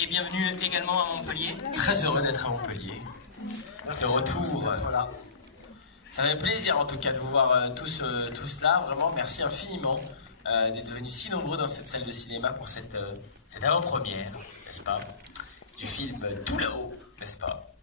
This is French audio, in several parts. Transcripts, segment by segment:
Et bienvenue également à Montpellier. Très heureux d'être à Montpellier. Merci de retour. d'être là. Ça fait plaisir en tout cas de vous voir tous là. Vraiment, merci infiniment d'être venus si nombreux dans cette salle de cinéma pour cette avant-première, n'est-ce pas, du film Tout là-haut, n'est-ce pas?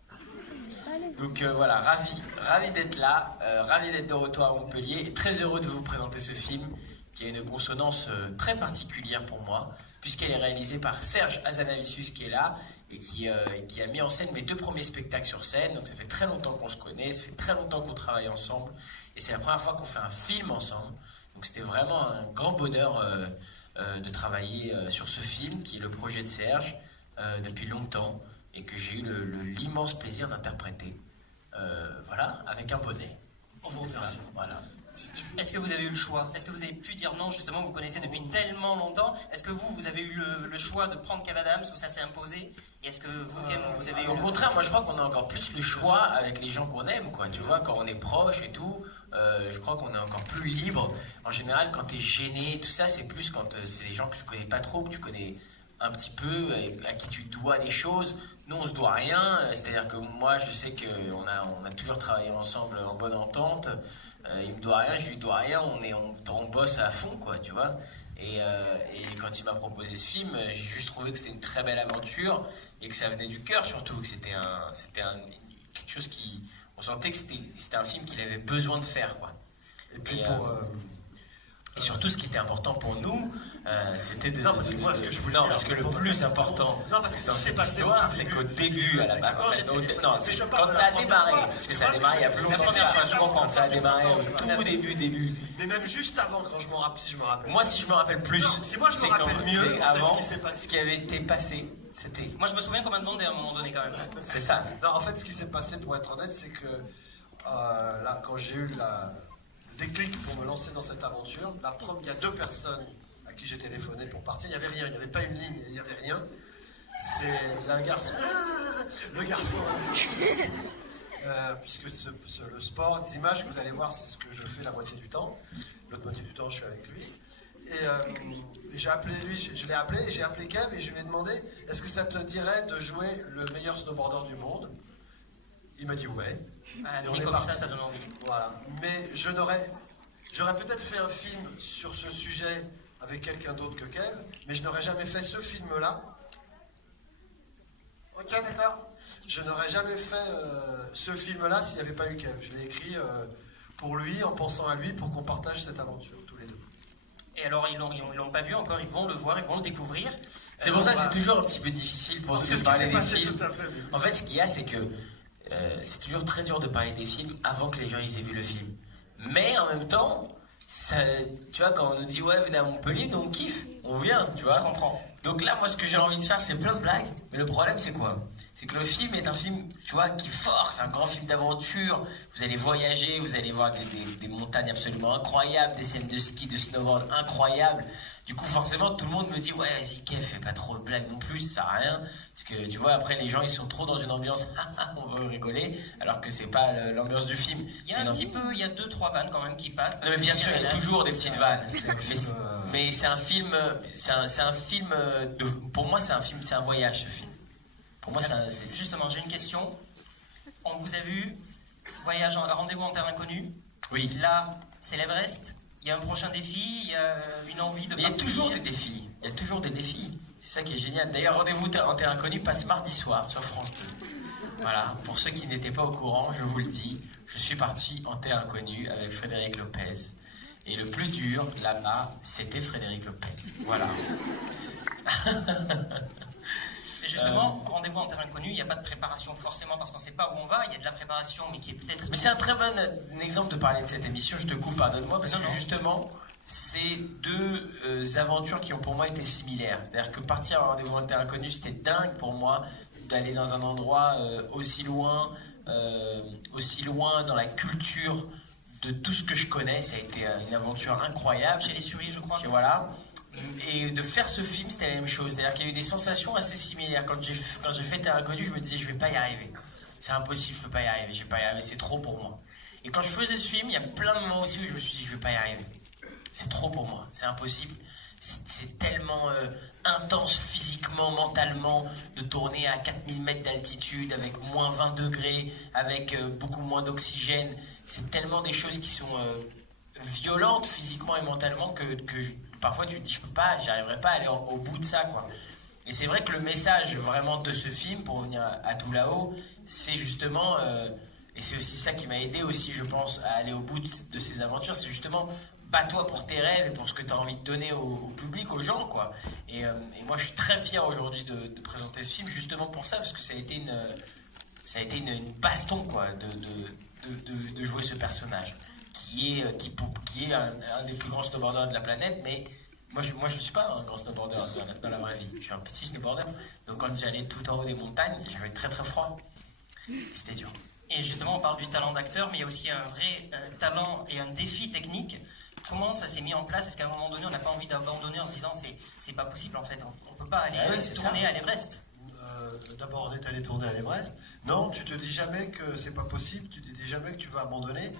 Donc voilà, ravi d'être là, ravi d'être de retour à Montpellier et très heureux de vous présenter ce film qui a une consonance très particulière pour moi, puisqu'elle est réalisée par Serge Hazanavicius qui est là et qui a mis en scène mes 2 premiers spectacles sur scène. Donc ça fait très longtemps qu'on se connaît, ça fait très longtemps qu'on travaille ensemble et c'est la première fois qu'on fait un film ensemble. Donc c'était vraiment un grand bonheur de travailler sur ce film qui est le projet de Serge depuis longtemps et que j'ai eu l'immense plaisir d'interpréter. Voilà, avec un bonnet. Voilà. Est-ce que vous avez eu le choix? Est-ce que vous avez pu dire non, justement, vous connaissez depuis tellement longtemps? Est-ce que vous avez eu le choix de prendre Kev Adams ou ça s'est imposé? Et est-ce que vous avez eu... Au contraire, moi je crois qu'on a encore plus le choix avec les gens qu'on aime, quoi. Tu vois, quand on est proche et tout, je crois qu'on est encore plus libre. En général, quand t'es gêné, tout ça, c'est plus quand c'est des gens que tu connais pas trop, que tu connais un petit peu, à qui tu dois des choses. Nous, on se doit rien. C'est-à-dire que moi, je sais qu'on a toujours travaillé ensemble en bonne entente. Il me doit rien, je lui dois rien. On bosse à fond, quoi, tu vois. Et quand il m'a proposé ce film, j'ai juste trouvé que c'était une très belle aventure et que ça venait du cœur, surtout que c'était quelque chose qui, on sentait que c'était un film qu'il avait besoin de faire, quoi. Et puis et surtout, ce qui était important pour nous, c'était de... Non, parce que moi, ce que je voulais non, dire, parce que le plus important dans cette histoire, c'est qu'au début, à la base, quand ça a démarré, parce que ça a démarré il y a plus longtemps que ça, je comprends, ça a démarré au tout début. Mais même juste avant, quand si je me rappelle. Moi, si je me rappelle plus, si moi je me rappelle mieux, avant, ce qui s'est passé. Ce qui avait été passé, c'était... Moi, je me souviens qu'on m'a demandé à un moment donné, quand même. C'est ça. Non, en fait, ce qui s'est passé, pour être honnête, c'est que là, quand j'ai eu déclic pour me lancer dans cette aventure, il y a 2 personnes à qui j'ai téléphoné pour partir. Il n'y avait rien, il n'y avait pas une ligne, il n'y avait rien. C'est le garçon, puisque le sport, les images que vous allez voir, c'est ce que je fais la moitié du temps. L'autre moitié du temps, je suis avec lui. Et j'ai appelé lui, je l'ai appelé, et j'ai appelé Kev et je lui ai demandé, est-ce que ça te dirait de jouer le meilleur snowboarder du monde? Il m'a dit ouais. Et on est comme ça donne envie. Voilà. Mais j'aurais peut-être fait un film sur ce sujet avec quelqu'un d'autre que Kev, mais je n'aurais jamais fait ce film-là. Ok, d'accord. Je n'aurais jamais fait ce film-là s'il n'y avait pas eu Kev. Je l'ai écrit pour lui, en pensant à lui, pour qu'on partage cette aventure, tous les 2. Et alors, ils l'ont pas vu encore, ils vont le voir, ils vont le découvrir. C'est pour ça que c'est toujours un petit peu difficile pour nous de parler des films. En fait, ce qu'il y a, c'est que c'est toujours très dur de parler des films avant que les gens ils aient vu le film. Mais en même temps, ça, tu vois, quand on nous dit ouais, venez à Montpellier, donc on kiffe, on vient, tu vois. Je comprends. Donc là, moi, ce que j'ai envie de faire, c'est plein de blagues. Mais le problème, c'est quoi? C'est que le film est un film, tu vois, qui force, un grand film d'aventure. Vous allez voyager, vous allez voir des montagnes absolument incroyables, des scènes de ski, de snowboard incroyables. Du coup, forcément, tout le monde me dit ouais, vas-y, Kev, fais pas trop de blagues non plus, ça sert à rien. Parce que tu vois, après, les gens, ils sont trop dans une ambiance, on veut rigoler, alors que c'est pas l'ambiance du film. Il y a il y a 2-3 vannes quand même qui passent. Mais bien sûr, il y a toujours des petites vannes. Mais c'est un film, pour moi, c'est un voyage, ce film. Pour moi, c'est... Justement, j'ai une question. On vous a vu, voyage, rendez-vous en terre inconnue. Oui. Là, c'est l'Everest. Il y a un prochain défi, il y a une envie de... Il y a toujours des défis. Il y a toujours des défis. C'est ça qui est génial. D'ailleurs, rendez-vous en terre inconnue passe mardi soir sur France 2. Voilà. Pour ceux qui n'étaient pas au courant, je vous le dis, je suis parti en terre inconnue avec Frédéric Lopez. Et le plus dur, là-bas, c'était Frédéric Lopez. Voilà. Et justement, rendez-vous en terre inconnue, il n'y a pas de préparation forcément parce qu'on ne sait pas où on va, il y a de la préparation mais qui est peut-être... Mais c'est un très bon exemple de parler de cette émission, je te coupe, pardonne-moi, parce que justement, c'est 2 aventures qui ont pour moi été similaires. C'est-à-dire que partir en rendez-vous en terre inconnue, c'était dingue pour moi d'aller dans un endroit aussi loin dans la culture de tout ce que je connais. Ça a été une aventure incroyable. Chez les Suris, je crois. Voilà. Et de faire ce film, c'était la même chose. C'est-à-dire qu'il y a eu des sensations assez similaires. Quand j'ai fait Terre Inconnue, je me disais, je vais pas y arriver. C'est impossible, je peux pas y arriver. Je vais pas y arriver, c'est trop pour moi. Et quand je faisais ce film, il y a plein de moments aussi où je me suis dit, je vais pas y arriver. C'est trop pour moi, c'est impossible. C'est tellement intense physiquement, mentalement, de tourner à 4000 mètres d'altitude, avec moins 20 degrés, avec beaucoup moins d'oxygène. C'est tellement des choses qui sont violentes physiquement et mentalement que parfois tu te dis je peux pas, j'arriverai pas à aller au bout de ça, quoi. Et c'est vrai que le message vraiment de ce film, pour revenir à tout là-haut, c'est justement, et c'est aussi ça qui m'a aidé aussi, je pense, à aller au bout de ces aventures, c'est justement bats-toi pour tes rêves et pour ce que tu as envie de donner au public, aux gens, quoi. Et moi, je suis très fier aujourd'hui de présenter ce film justement pour ça, parce que ça a été une baston, quoi, de jouer ce personnage qui est un des plus grands snowboarders de la planète, mais moi je ne suis pas un grand snowboarder dans la vraie vie. Je suis un petit snowboarder. Donc quand j'allais tout en haut des montagnes, j'avais très très froid. Et c'était dur. Et justement, on parle du talent d'acteur, mais il y a aussi un vrai talent et un défi technique. Comment ça s'est mis en place? Est-ce qu'à un moment donné, on n'a pas envie d'abandonner en se disant c'est pas possible en fait, on ne peut pas aller tourner à l'Everest? D'abord, on est allé tourner à l'Everest. Non, tu te dis jamais que c'est pas possible, tu te dis jamais que tu vas abandonner.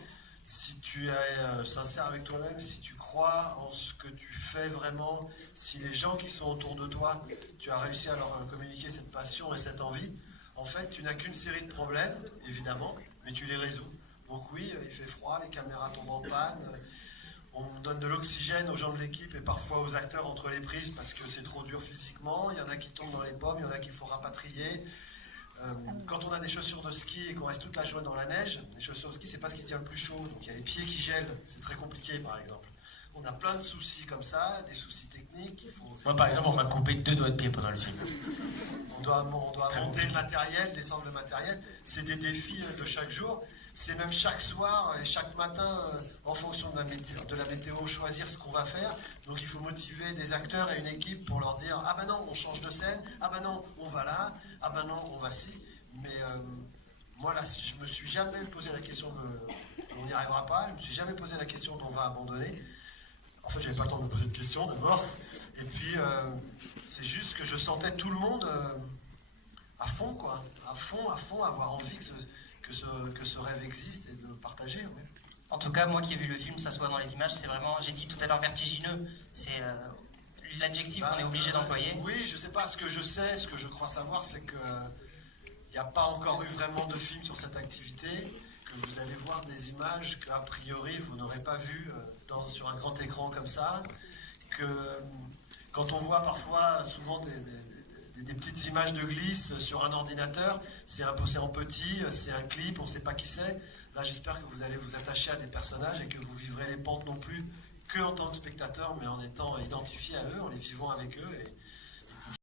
Si tu es sincère avec toi-même, si tu crois en ce que tu fais vraiment, si les gens qui sont autour de toi, tu as réussi à leur communiquer cette passion et cette envie, en fait, tu n'as qu'une série de problèmes, évidemment, mais tu les résous. Donc oui, il fait froid, les caméras tombent en panne, on donne de l'oxygène aux gens de l'équipe et parfois aux acteurs entre les prises parce que c'est trop dur physiquement, il y en a qui tombent dans les pommes, il y en a qu'il faut rapatrier. Quand on a des chaussures de ski et qu'on reste toute la journée dans la neige, les chaussures de ski, c'est pas ce qui tient le plus chaud. Donc il y a les pieds qui gèlent, c'est très compliqué par exemple. On a plein de soucis comme ça, des soucis techniques. Moi par exemple, on m'a coupé 2 doigts de pied pendant le film. On doit monter le matériel, descendre le matériel. C'est des défis de chaque jour. C'est même chaque soir et chaque matin, en fonction de la météo, choisir ce qu'on va faire. Donc il faut motiver des acteurs et une équipe pour leur dire « Ah ben non, on change de scène. Ah ben non, on va là. Ah ben non, on va ci. » Mais moi là, je me suis jamais posé la question on n'y arrivera pas. Je me suis jamais posé la question d'on va abandonner. En fait, j'avais pas le temps de me poser de questions d'abord. Et puis, c'est juste que je sentais tout le monde à fond, quoi. À fond, avoir envie que ce rêve existe et de le partager. Ouais. En tout cas, moi qui ai vu le film, ça se voit dans les images, c'est vraiment, j'ai dit tout à l'heure, vertigineux. C'est l'adjectif qu'on est obligé d'employer. Oui, je sais pas. Ce que je crois savoir, c'est que il n'y a pas encore eu vraiment de film sur cette activité, que vous allez voir des images qu'a priori vous n'aurez pas vues sur un grand écran comme ça, que quand on voit parfois souvent des petites images de glisse sur un ordinateur, c'est en petit, c'est un clip, on ne sait pas qui c'est. Là, j'espère que vous allez vous attacher à des personnages et que vous vivrez les pentes non plus que en tant que spectateur, mais en étant identifié à eux, en les vivant avec eux. Et